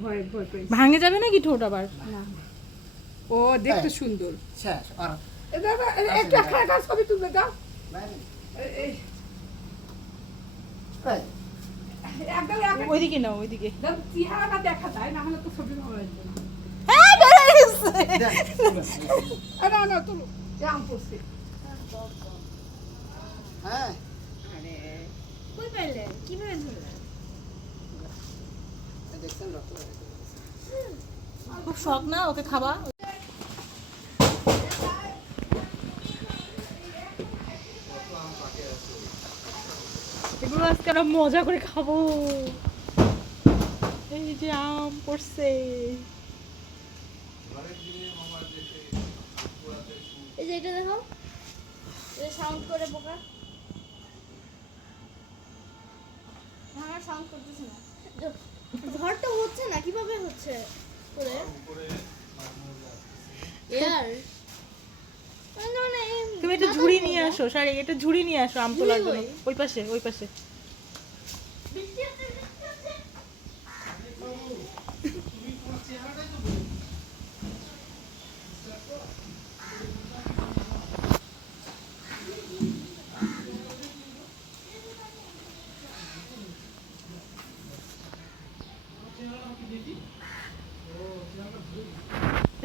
ভয় ভয় পেয়ে ভাঙে যাবে নাকি ঠোঁট আবার? না ও দেখতে সুন্দর শেষ আর একটা একটা ছবি তুলবে দাও এই ওইদিকে না ওইদিকে। চেহারাটা দেখা যায় না হলে তো ছবি ভালো লাগবে না। হ্যাঁ বেড়ে গেছে। না না তুলো আম পড়ছে হ্যাঁ কই পেলেন কিভাবে ধরলেন? দেখছেন রক্ত খুব শখ না ওকে খাওয়া? এগুলো আজকে আমরা মজা করে খাবো। এই যে আম পড়ছে। এই যে এটা দেখো, এটা সাউন্ড করে পোকা। আমার সাউন্ড করতেছে না, ঘরটা হচ্ছে না, কিভাবে হচ্ছে করে ইয়ার তুমি একটা ঝুড়ি নিয়ে আসো, সারি একটা ঝুড়ি নিয়ে আসো আম তোলার জন্য। ওই পাশে ওই পাশে।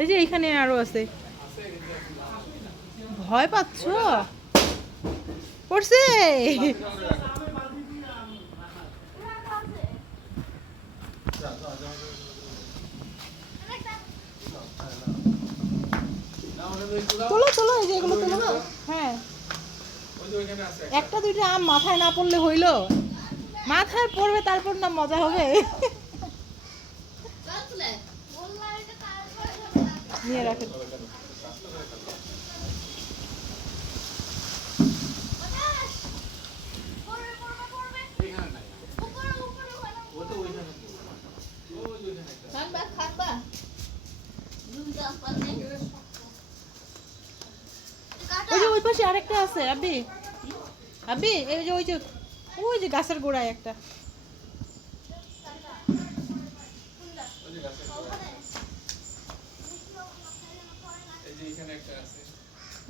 এই যে এখানে আরো আছে। ভয় পাচ্ছ? পড়ছে। তোলো তোলো, এই যে এগুলো তোলো। হ্যাঁ একটা দুইটা আম মাথায় না পড়লে হইলো? মাথায় পড়বে তারপর না মজা হবে। নিয়ে রাখেন। ওই যে ওই পাশে আরেকটা আছে আব্বি। আব্বি এই যে ওই যে গাছের গোড়ায় একটা।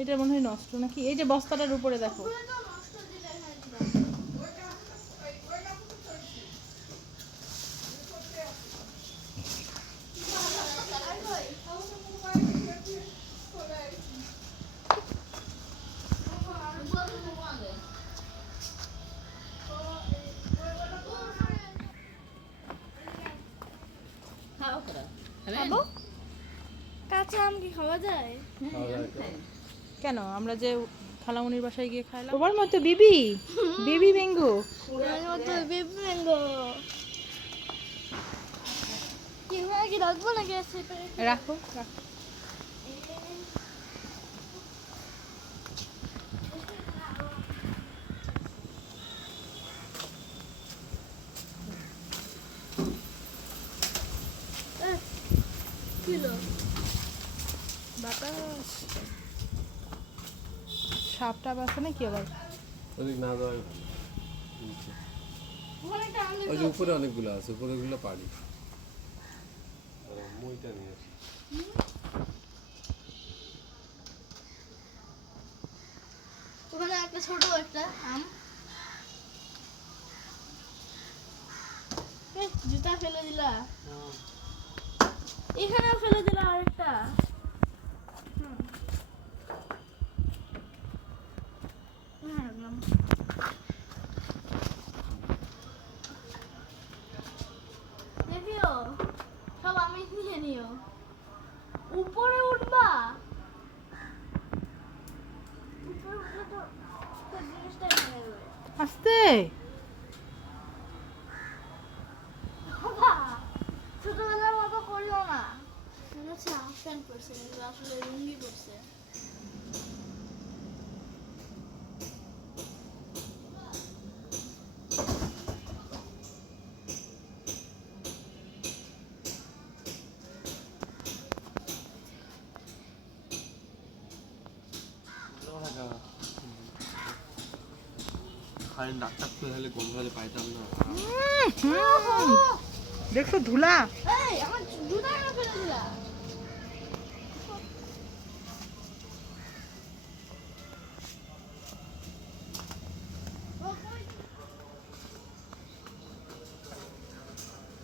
এটা মনে হয় নষ্ট নাকি? এই যে বস্তাটার উপরে দেখো। খাবো? কাঁচা আম কি খাওয়া যায়? কেন আমরা যে খালামুনির বাসায় গিয়ে খাইলাম তোমার মতো বিবি বেবি ম্যাঙ্গো। বেবি ম্যাঙ্গো কি হয় কি রাখবো নাকি? রাখো রাখো। কিলো বাতাস সাপটা বাসে নাকি আবার? ওদিক না যাওয়াই ভালো। ওই যে উপরে অনেকগুলো আছে, উপরেগুলো পারি। মুইটা নিয়ে আসি। ওখানে একটা ছোট একটা আম। জুতা ফেলে দিলা, এখানেও ফেলে দিলা আরেকটা। দেখিও সব আমি নিয়ে নিও। উপরে উঠবা, উপরে উঠলে তো জিনিসটা নিয়ে যাবে। আস্তে ছোটবেলার মতো করলো না, মনে হচ্ছে হাফ প্যান্ট পরছে কিন্তু আসলে লুঙ্গি পরছে। ডাক্তার তো হলে কোন ভাবে পাইতাম না। দেখছো ধুলা? এই আমার জুতা কেন ফেলে দিলা?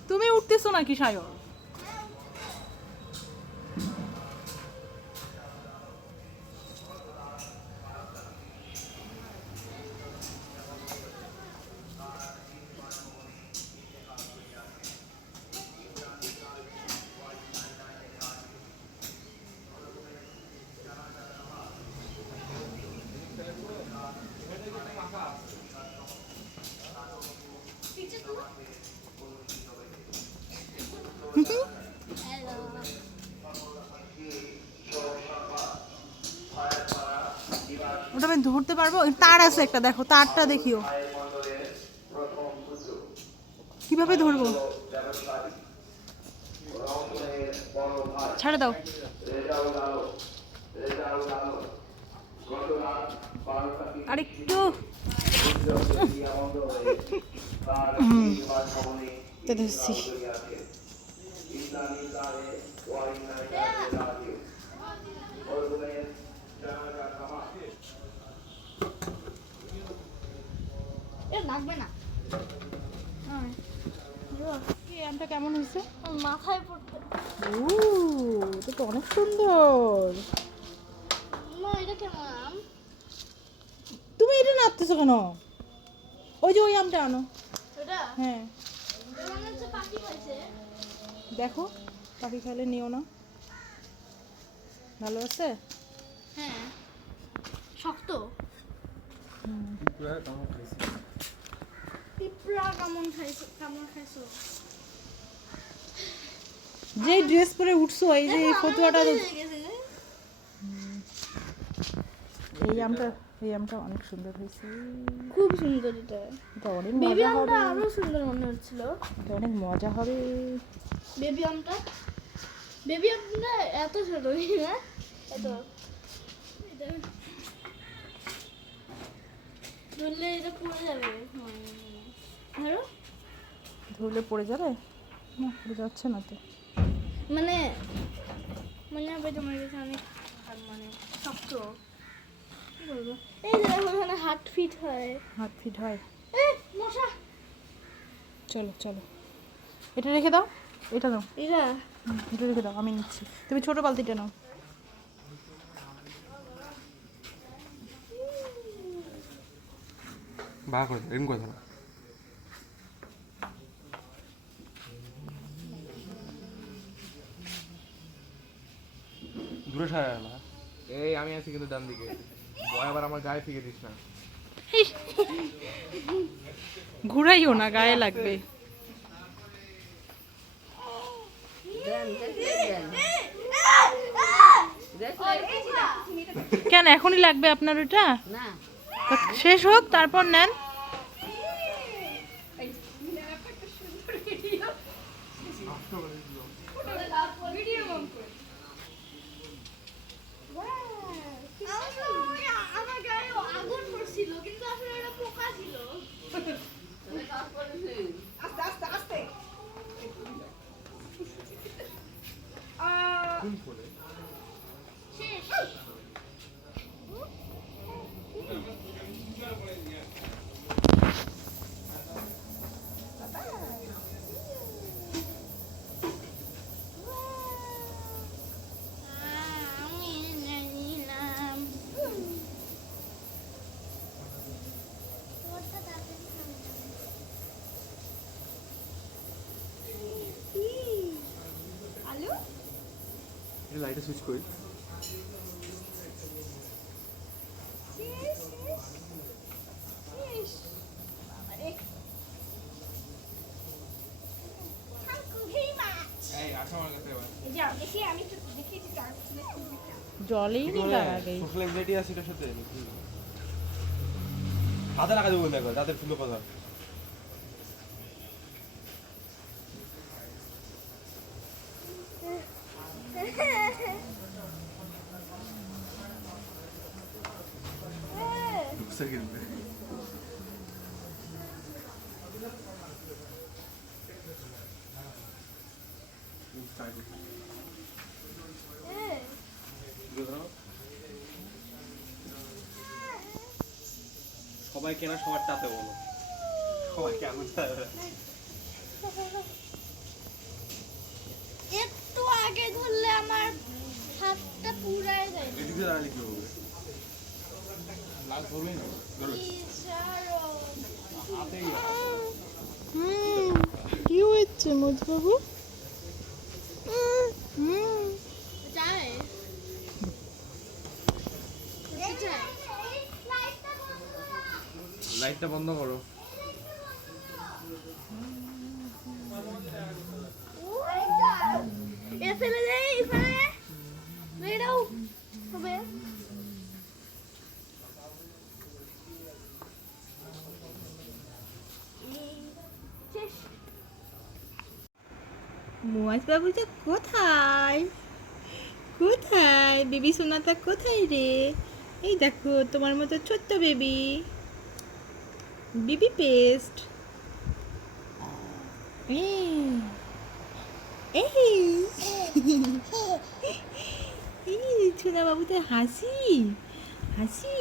তুমি উঠতেছো নাকি সায়র? ওটা আমি ধরতে পারবো? তার আছে একটা, দেখো তারটা দেখিও। কিভাবে ধরবো? ছাড়ে দাও। আরেকটু ধরছি। লাগবে না। এই আমটা কেমন হয়েছে? মাথায় পড়তে। ও, এটা তো অনেক সুন্দর। না এটা কেমন আম? তুমি এটা নাড়তেছো কেন? ওই যে ওই আমটা আনো। এটা হ্যাঁ মনে হচ্ছে পাখি খাইছে। দেখো, পাখি খাইলে নিও না। ভালো আছে? হ্যাঁ শক্ত। পিঁপড়া কেমন খাইছো? কেমন খাইছো? যে ড্রেস পরে উঠছো, এই যে এই ফতুয়াটা, এই আমটা অনেক সুন্দর হয়েছে। খুব সুন্দর এটা। এটা অনেক বেবি মজা আমটা হবে। আরো সুন্দর মনে হচ্ছিল। এটা অনেক মজা হবে। বেবি আমটা এত ছোট না? এত ধরলে এটা পড়ে যাবে। ধরো, ধরলে পড়ে যাবে না? পড়ে যাচ্ছে না তো। মানে মনে হবে তোমার কাছে অনেক মানে শক্ত। কি বলবো? এই যে ওখানে হাত ফিট হয়। হাত ফিট হয়। মশা। চলো চলো, এটা রেখে দাও। এটা দাও, এটা এটা রেখে দাও, আমি নিচ্ছি। তুমি ছোট বালতিটা নাও। বা করে এরকম কথা না। দূরে সারা না। এই আমি আছি কিন্তু ডান দিকে, ভয় আবার আমার গায়ে ফিকে দিস না। ঘুরাইও না, গায়ে লাগবে। কেন এখনই লাগবে আপনার ওটা? তা শেষ হোক তারপর নেন। আমার গায়ে আগুন পড়ছিল কিন্তু আসলে এটা পোকা ছিল। আস্তে আস্তে আস্তে। শেষ। আমি নিলাম। আলু এটা লাইটে সুইচ করি। এই আসো আমার কাছে এবার। জলেই লাগে। সোশ্যাল এনজাইটি আছে এটার সাথে নাকি? হাতে লাগা দেবো না, তাদের সুন্দর কথা। ঢুকছে কিন্তু। সবাই কেনা সবার টাতে বলো সবাই কেমন একটু আগে ধরলে আমার হাতটা পুরাই যায়। এদিকে দাঁড়ালে কি হবে লাল ধরবেই না কি হয়েছে মধুবাবু? যায় লাইটটা বন্ধ করো। এ ফেলে দেই এখানে বেরাও হবে। মুয়াজ বাবুটা কোথায়? কোথায় বেবি সোনাটা কোথায় রে? এই দেখো তোমার মতো ছোট্ট বেবি, বেবি পেস্ট। এই সোনা বাবুদের হাসি হাসি।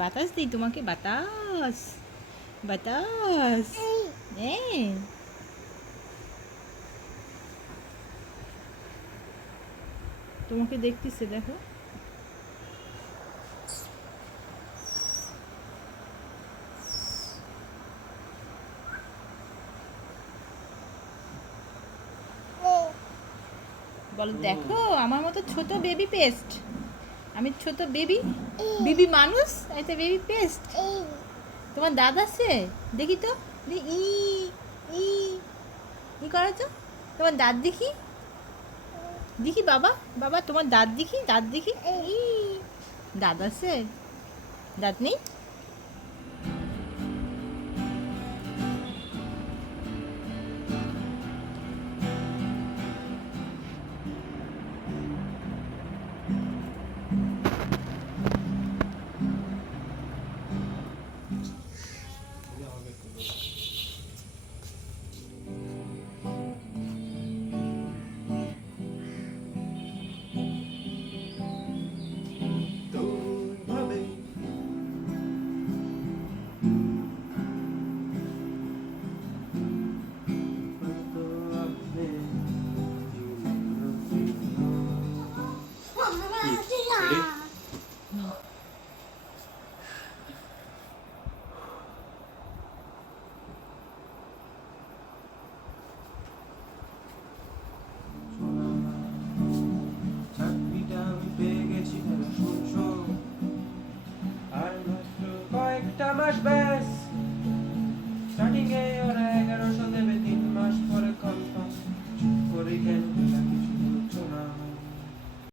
বাতাস দিই তোমাকে, বাতাস বাতাস। তোমাকে দেখতেছে, দেখো। বলো দেখো আমার মতো ছোট বেবি পেস্ট। আমি ছোট বেবি, বেবি মানুষ, এটা বেবি পেস্ট। তোমার দাঁত আছে দেখি তো, ই ই ই করো তো, তোমার দাঁত দেখি দেখি। বাবা বাবা তোমার দাঁত দেখি, দাঁত দেখি। দাঁত আছে, দাঁত নেই? চাকরিটা আমি পেয়ে গেছি তাহলে শুনছো আর মাত্র কয়েকটা মাস ব্যাস স্টার্টিং এ ওরা 1100 দেবে